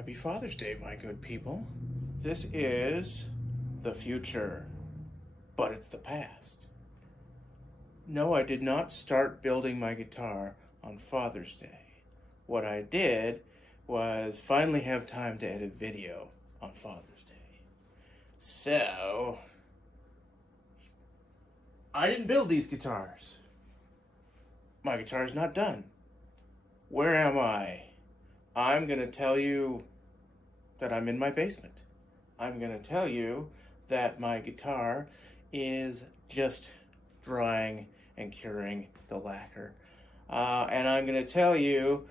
Happy Father's Day, my good people. This is the future, but it's the past. No, I did not start building my guitar on Father's Day. What I did was finally have time to edit video on Father's Day. So, I didn't build these guitars. My guitar's not done. Where am I? I'm going to tell you that I'm in my basement. I'm going to tell you that my guitar is just drying and curing the lacquer. And I'm going to tell you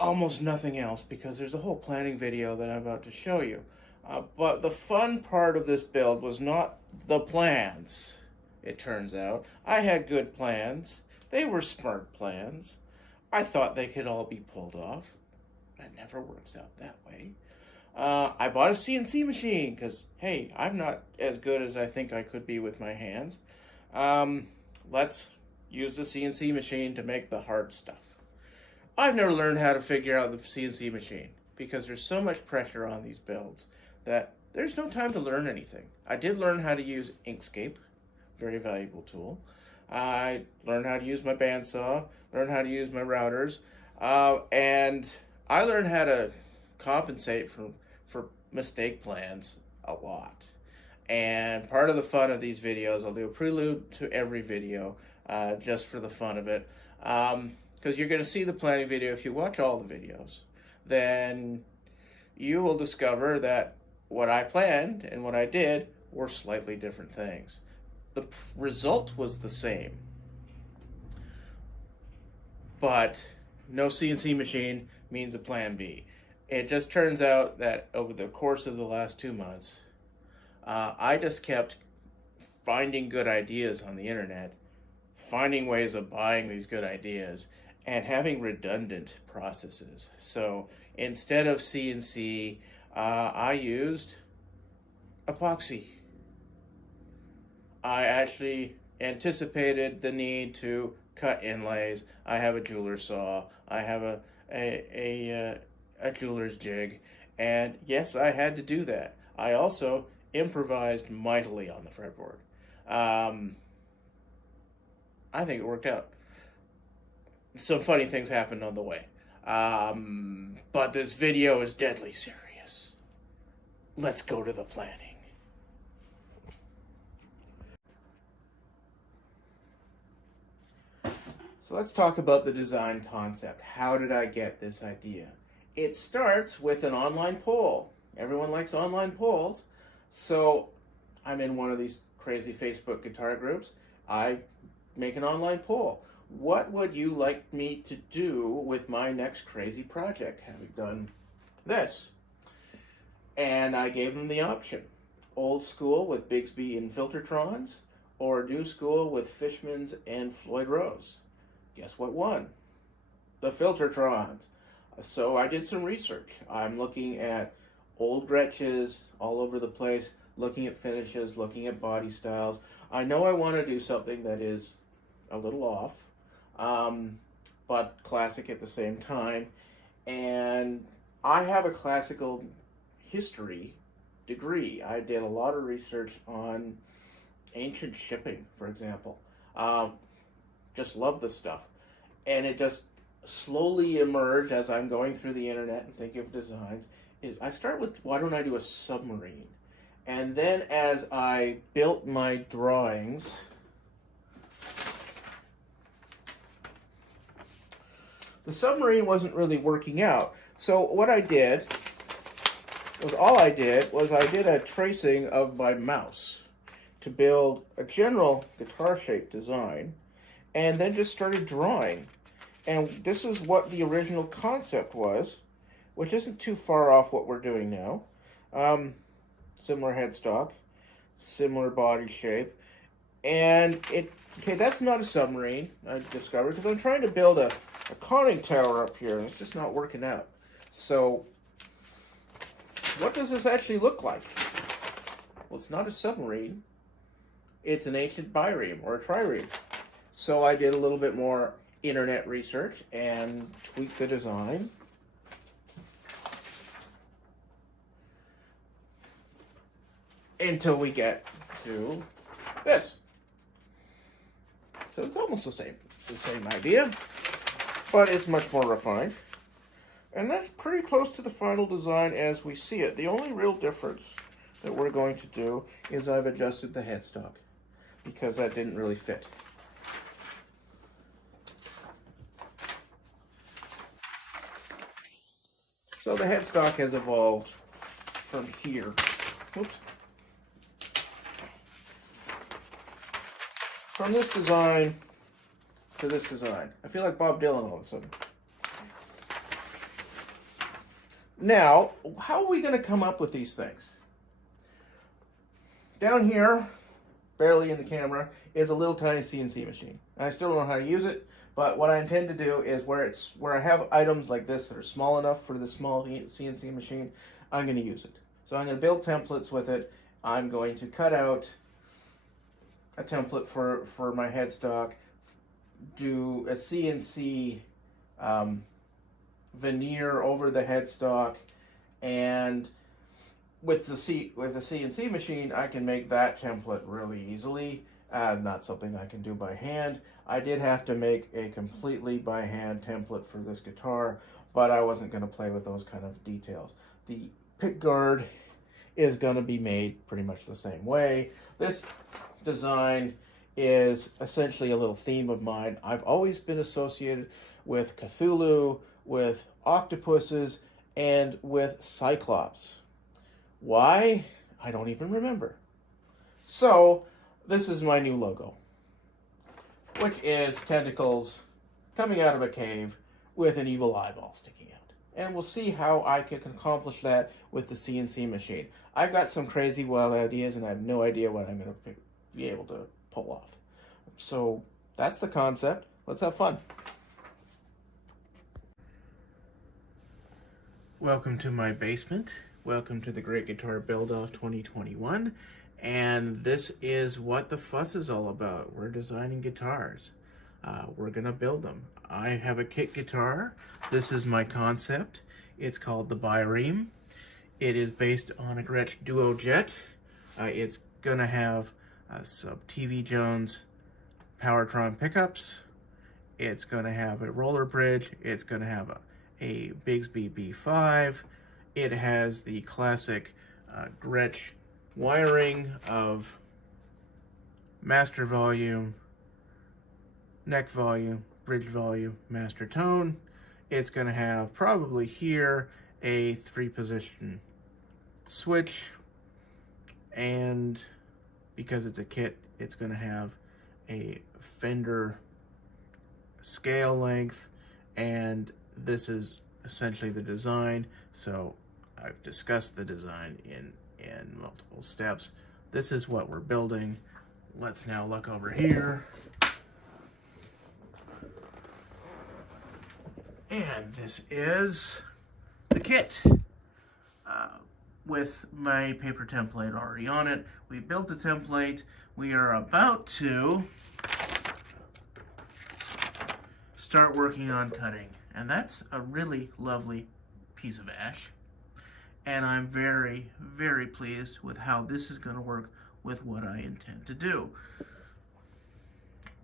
almost nothing else because there's a whole planning video that I'm about to show you. But the fun part of this build was not the plans, it turns out. I had good plans. They were smart plans. I thought they could all be pulled off. That never works out that way. I bought a CNC machine because, hey, I'm not as good as I think I could be with my hands. Let's use the CNC machine to make the hard stuff. I've never learned how to figure out the CNC machine because there's so much pressure on these builds that there's no time to learn anything. I did learn how to use Inkscape, very valuable tool. I learned how to use my bandsaw, learned how to use my routers, and I learned how to compensate for mistake plans a lot. And part of the fun of these videos, I'll do a prelude to every video just for the fun of it. Because you're going to see the planning video. If you watch all the videos, then you will discover that what I planned and what I did were slightly different things. The result was the same, but no CNC machine means a plan B. It just turns out that over the course of the last 2 months, I just kept finding good ideas on the internet, finding ways of buying these good ideas, and having redundant processes. So instead of CNC, I used epoxy. I actually anticipated the need to cut inlays. I have a jeweler's saw. I have a jeweler's jig. And yes, I had to do that. I also improvised mightily on the fretboard. I think it worked out. Some funny things happened on the way. But this video is deadly serious. Let's go to the planning. So let's talk about the design concept. How did I get this idea? It starts with an online poll. Everyone likes online polls. So I'm in one of these crazy Facebook guitar groups. I make an online poll. What would you like me to do with my next crazy project? Having done this. And I gave them the option. Old school with Bigsby and Filtertrons, or new school with Fishmans and Floyd Rose. Guess what won? The Filtertrons. So I did some research. I'm looking at old Gretches all over the place, looking at finishes, looking at body styles. I know I want to do something that is a little off, but classic at the same time. And I have a classical history degree. I did a lot of research on ancient shipping, for example. Just love this stuff. And it just slowly emerged as I'm going through the internet and thinking of designs. I start with, why don't I do a submarine? And then as I built my drawings, the submarine wasn't really working out. So what I did was, I did a tracing of my mouse to build a general guitar shape design, and then just started drawing. And this is what the original concept was, which isn't too far off what we're doing now. Similar headstock, similar body shape. And okay, that's not a submarine, I discovered, because I'm trying to build a conning tower up here, and it's just not working out. So, what does this actually look like? Well, it's not a submarine. It's an ancient bireme, or a trireme. So I did a little bit more internet research and tweaked the design. until we get to this. So it's almost the same idea, but it's much more refined. And that's pretty close to the final design as we see it. The only real difference that we're going to do is I've adjusted the headstock because that didn't really fit. So the headstock has evolved from here. Oops. From this design to this design. I feel like Bob Dylan all of a sudden. Now, how are we going to come up with these things? Down here, barely in the camera, is a little tiny CNC machine. I still don't know how to use it, but what I intend to do is where I have items like this that are small enough for the small CNC machine, I'm going to use it. So I'm going to build templates with it. I'm going to cut out a template for my headstock, do a CNC veneer over the headstock, and with the CNC machine, I can make that template really easily. Not something I can do by hand. I did have to make a completely by hand template for this guitar, but I wasn't going to play with those kind of details. The pick guard is going to be made pretty much the same way. This design is essentially a little theme of mine. I've always been associated with Cthulhu, with octopuses, and with Cyclops. Why? I don't even remember. So, this is my new logo, which is tentacles coming out of a cave with an evil eyeball sticking out. And we'll see how I can accomplish that with the CNC machine. I've got some crazy wild ideas and I have no idea what I'm going to be able to pull off. So that's the concept. Let's have fun. Welcome to my basement. Welcome to the Great Guitar Build-Off 2021. And this is what the fuss is all about. We're designing guitars. We're gonna build them. I have a kit guitar. This is my concept. It's called the Bireme. It is based on a Gretsch Duo Jet. It's gonna have some TV Jones Powertron pickups. It's gonna have a roller bridge. It's gonna have a Bigsby B5. It has the classic Gretsch wiring of master volume, neck volume, bridge volume, master tone. It's going to have probably here a 3-position switch, and because it's a kit, it's going to have a Fender scale length, and this is essentially the design. So I've discussed the design in multiple steps. This is what we're building. Let's now look over here. And this is the kit with my paper template already on it. We built the template. We are about to start working on cutting. And that's a really lovely piece of ash. And I'm very, very pleased with how this is going to work with what I intend to do.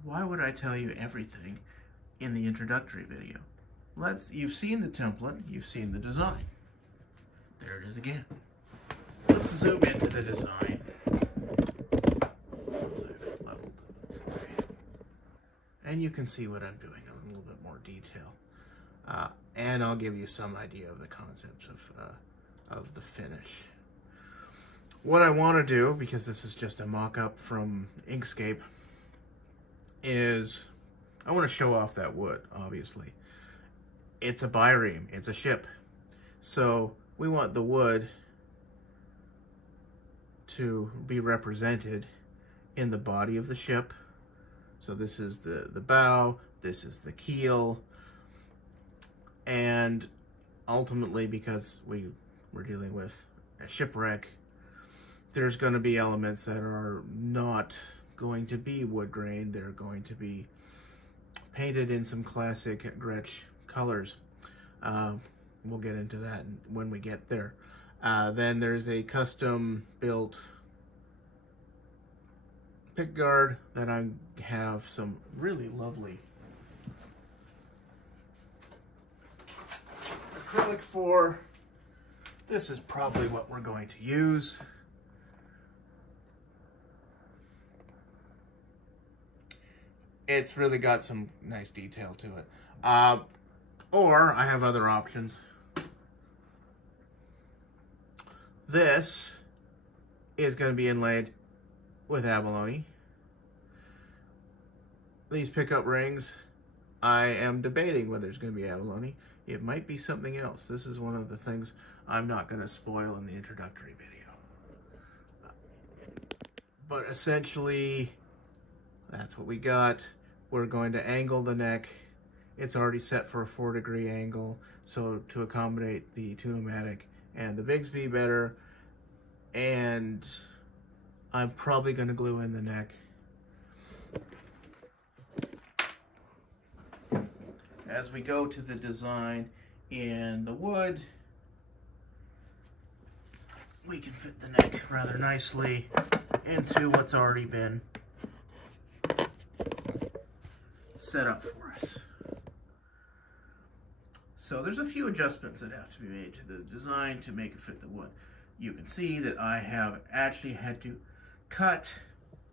Why would I tell you everything in the introductory video? You've seen the template, you've seen the design. There it is again. Let's zoom into the design. Once I've leveled. And you can see what I'm doing in a little bit more detail. And I'll give you some idea of the concepts of the finish. What I want to do, because this is just a mock-up from Inkscape, is I want to show off that wood, obviously. It's a Bireme, it's a ship. So we want the wood to be represented in the body of the ship. So this is the bow, this is the keel, and ultimately, because we're dealing with a shipwreck, there's going to be elements that are not going to be wood grain. They're going to be painted in some classic Gretsch colors. We'll get into that when we get there. Then there's a custom built pick guard that I have some really lovely acrylic for. This is probably what we're going to use. It's really got some nice detail to it. Or I have other options. This is going to be inlaid with abalone. These pickup rings, I am debating whether it's going to be abalone. It might be something else. This is one of the things I'm not going to spoil in the introductory video. But essentially, that's what we got. We're going to angle the neck. It's already set for a 4-degree angle, so to accommodate the Tune-O-Matic and the Bigsby better. And I'm probably going to glue in the neck. As we go to the design in the wood, we can fit the neck rather nicely into what's already been set up for us. So there's a few adjustments that have to be made to the design to make it fit the wood. You can see that I have actually had to cut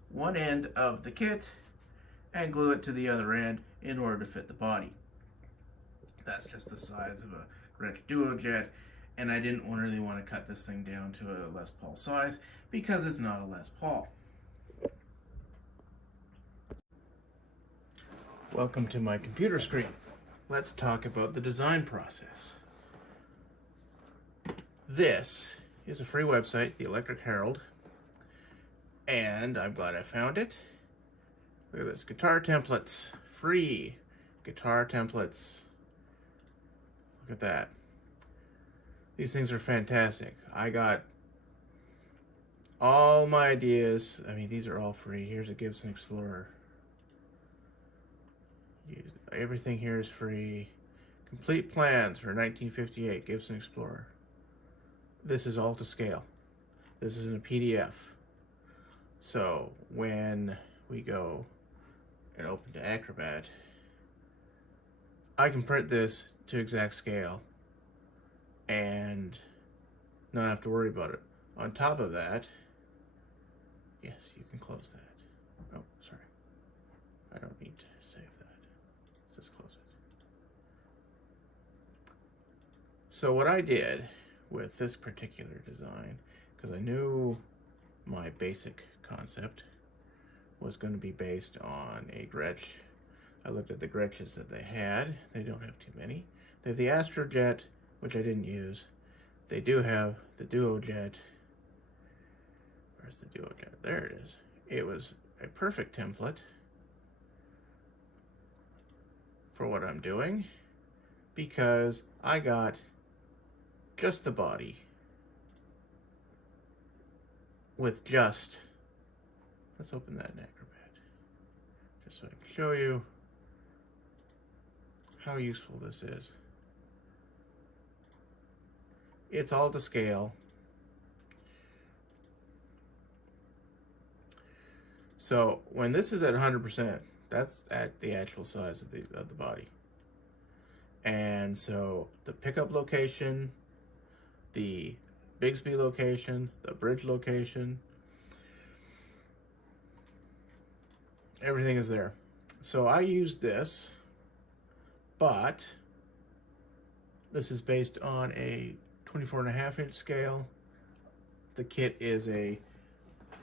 one end of the kit and glue it to the other end in order to fit the body. That's just the size of a Gretsch Duojet, and I didn't really want to cut this thing down to a Les Paul size because it's not a Les Paul. Welcome to my computer screen. Let's talk about the design process. This is a free website, the Electric Herald, and I'm glad I found it. Look at this, guitar templates, free guitar templates. Look at that. These things are fantastic. I got all my ideas. I mean, these are all free. Here's a Gibson Explorer. Everything here is free. Complete plans for 1958 Gibson Explorer. This is all to scale. This is in a PDF. So when we go and open to Acrobat, I can print this to exact scale and not have to worry about it. On top of that, yes, you can close that. Oh, sorry. I don't need to save that. Just close it. So what I did with this particular design, because I knew my basic concept was going to be based on a Gretsch. I looked at the Gretsches that they had. They don't have too many. They have the Astrojet, which I didn't use. They do have the Duojet. Where's the Duojet? There it is. It was a perfect template for what I'm doing because I got just the body with just, let's open that in Acrobat just so I can show you how useful this is. It's all to scale. So when this is at 100%, that's at the actual size of the body. And so the pickup location, the Bigsby location, the bridge location, everything is there. So I used this, but this is based on a 24.5-inch scale. The kit is a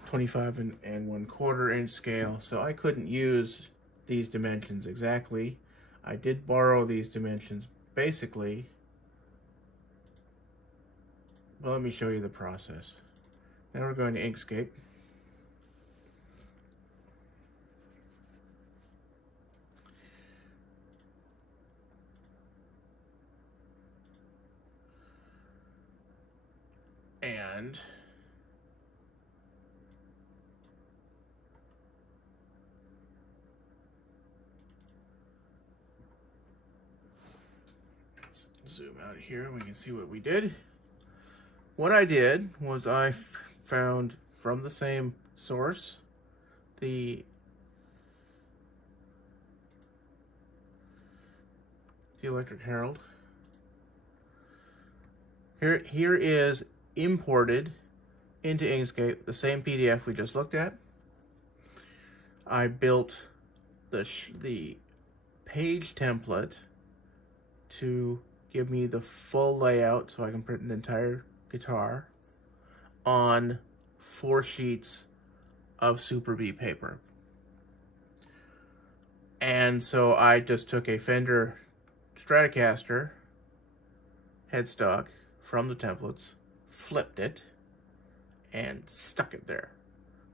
25 and 1/4 inch scale, so I couldn't use these dimensions exactly. I did borrow these dimensions basically, but let me show you the process. Now we're going to Inkscape. And let's zoom out of here and we can see what we did. What I did was I found from the same source the Electric Herald. Here is imported into Inkscape, the same PDF we just looked at. I built the page template to give me the full layout so I can print an entire guitar on 4 sheets of Super B paper. And so I just took a Fender Stratocaster headstock from the templates, flipped it, and stuck it there.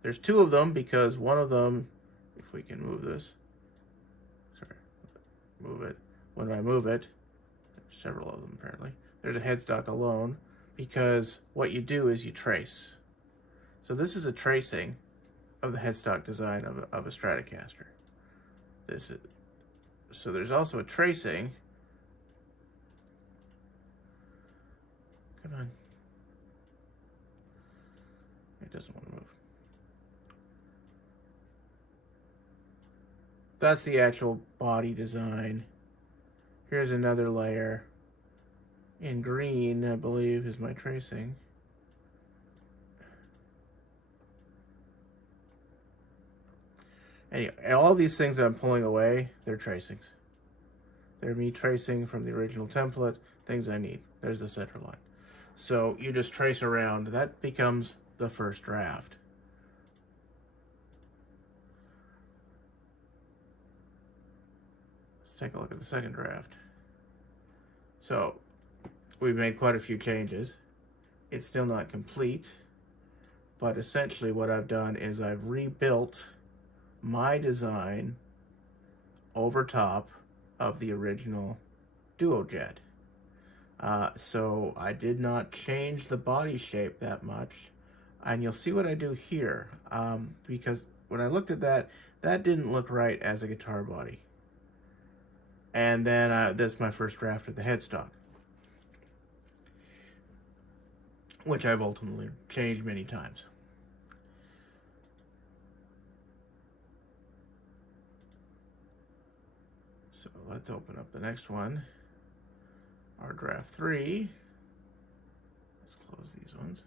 There's 2 of them because one of them, if we can move this, sorry, move it. When I move it, there's several of them apparently. There's a headstock alone because what you do is you trace. So this is a tracing of the headstock design of a Stratocaster. So there's also a tracing. Come on. It doesn't want to move. That's the actual body design. Here's another layer. In green, I believe, is my tracing. Anyway, all these things that I'm pulling away, they're tracings. They're me tracing from the original template, things I need. There's the center line. So you just trace around. That becomes the first draft. Let's take a look at the second draft. So we've made quite a few changes. It's still not complete, but essentially what I've done is I've rebuilt my design over top of the original DuoJet. So I did not change the body shape that much, and you'll see what I do here, because when I looked at that, that didn't look right as a guitar body. And then this is my first draft of the headstock, which I've ultimately changed many times. So let's open up the next one, our draft 3. Let's close these ones.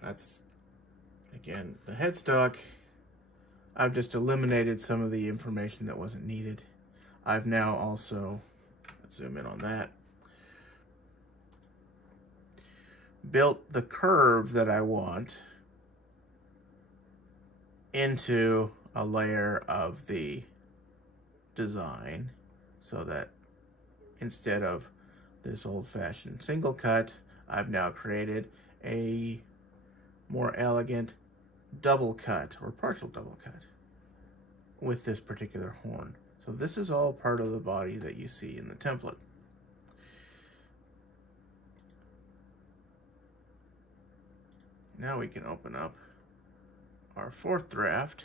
That's, again, the headstock. I've just eliminated some of the information that wasn't needed. I've now also, let's zoom in on that, built the curve that I want into a layer of the design so that instead of this old-fashioned single cut, I've now created a more elegant double cut or partial double cut with this particular horn. So this is all part of the body that you see in the template. Now we can open up our 4th draft.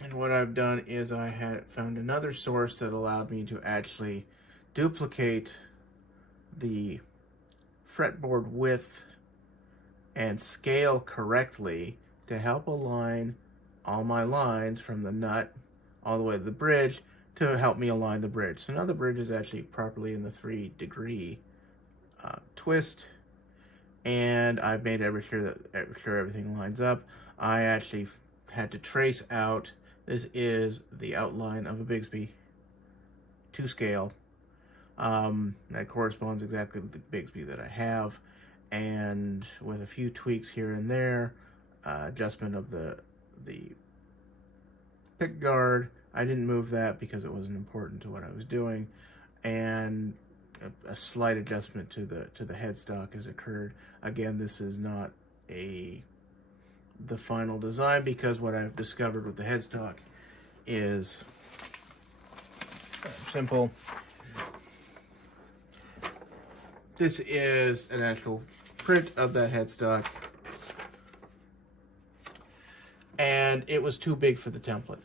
And what I've done is I had found another source that allowed me to actually duplicate the fretboard width and scale correctly to help align all my lines from the nut all the way to the bridge to help me align the bridge. So now the bridge is actually properly in the 3-degree twist, and I've made sure everything lines up. I actually had to trace out, this is the outline of a Bigsby to scale. That corresponds exactly with the Bigsby that I have, and with a few tweaks here and there, adjustment of the pick guard. I didn't move that because it wasn't important to what I was doing, and a slight adjustment to the headstock has occurred. Again, this is not the final design because what I've discovered with the headstock is simple. This is an actual print of that headstock, and it was too big for the template.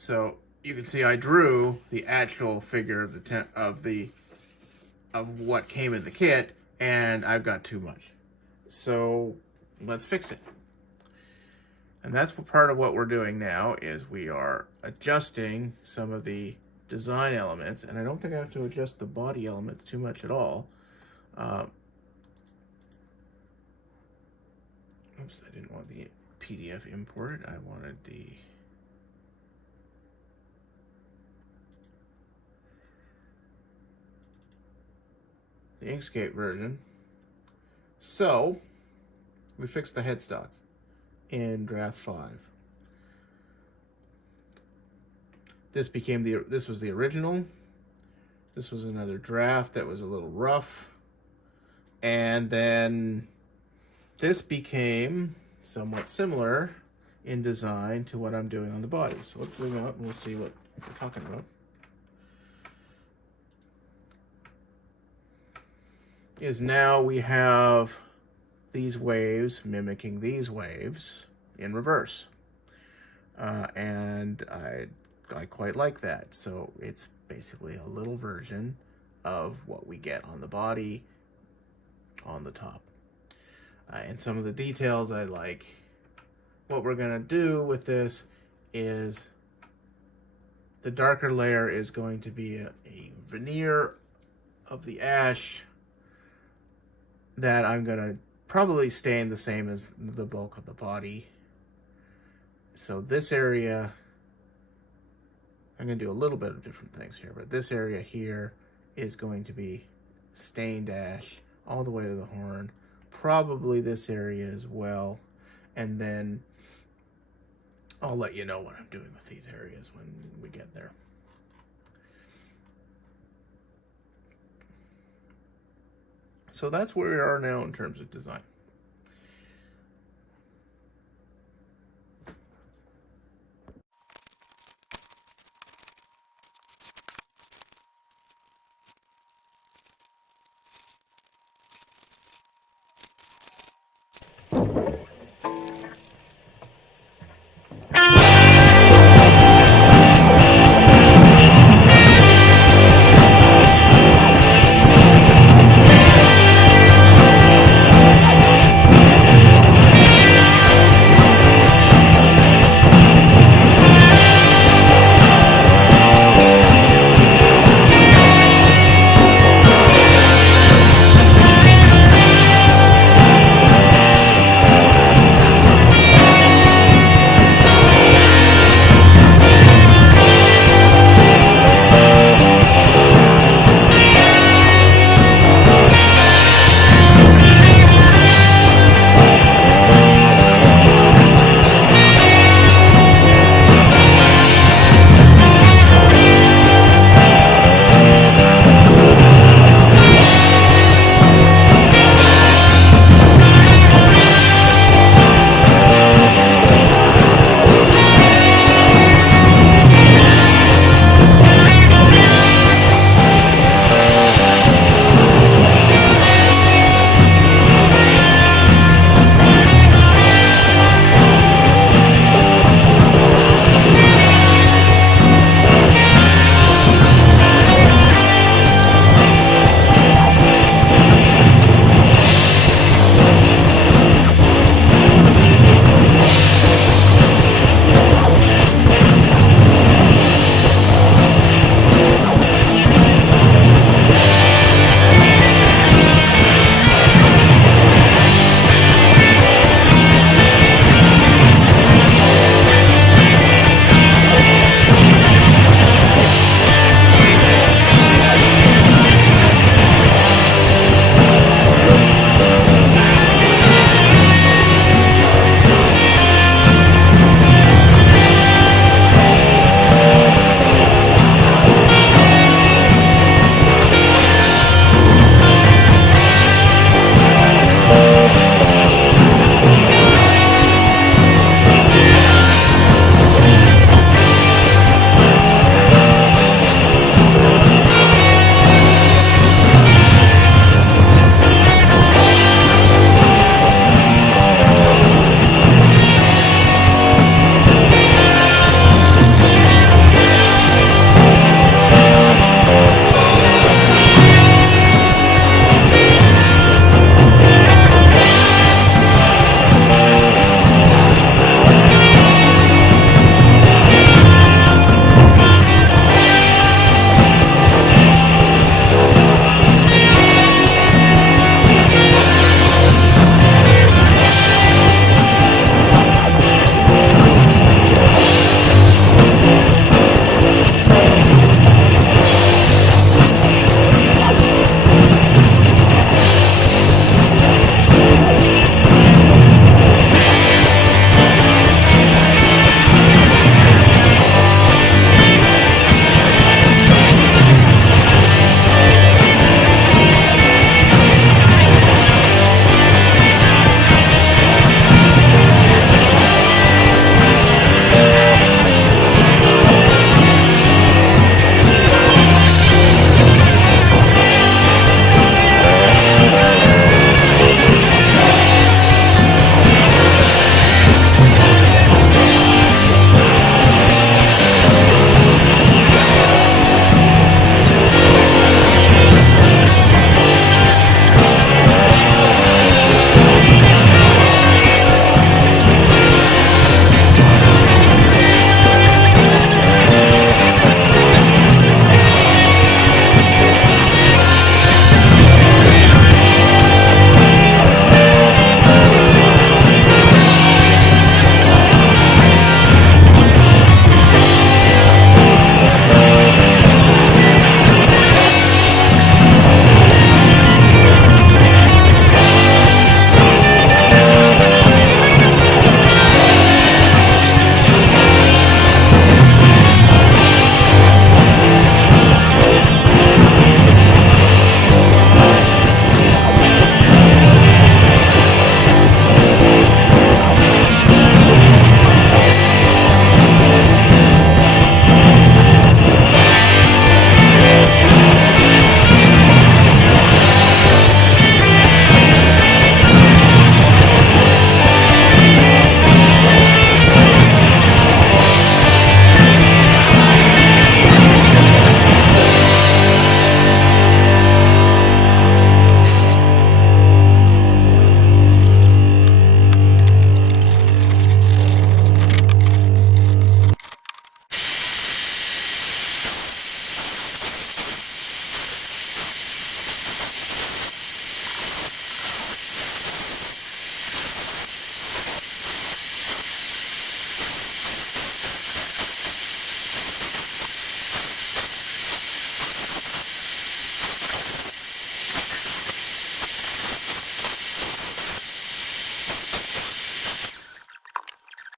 So you can see I drew the actual figure of of what came in the kit, and I've got too much. So let's fix it. And that's part of what we're doing now, is we are adjusting some of the design elements, and I don't think I have to adjust the body elements too much at all. Oops, I didn't want the PDF imported. I wanted the Inkscape version. So we fixed the headstock in draft 5. This was the original. This was another draft that was a little rough. And then this became somewhat similar in design to what I'm doing on the body. So let's zoom out and we'll see what we're talking about. Is now we have these waves mimicking these waves in reverse. And I quite like that. So it's basically a little version of what we get on the body on the top. And some of the details I like. What we're gonna do with this is the darker layer is going to be a veneer of the ash that I'm gonna probably stain the same as the bulk of the body. So this area, I'm gonna do a little bit of different things here, but this area here is going to be stained ash all the way to the horn. Probably this area as well. And then I'll let you know what I'm doing with these areas when we get there. So that's where we are now in terms of design.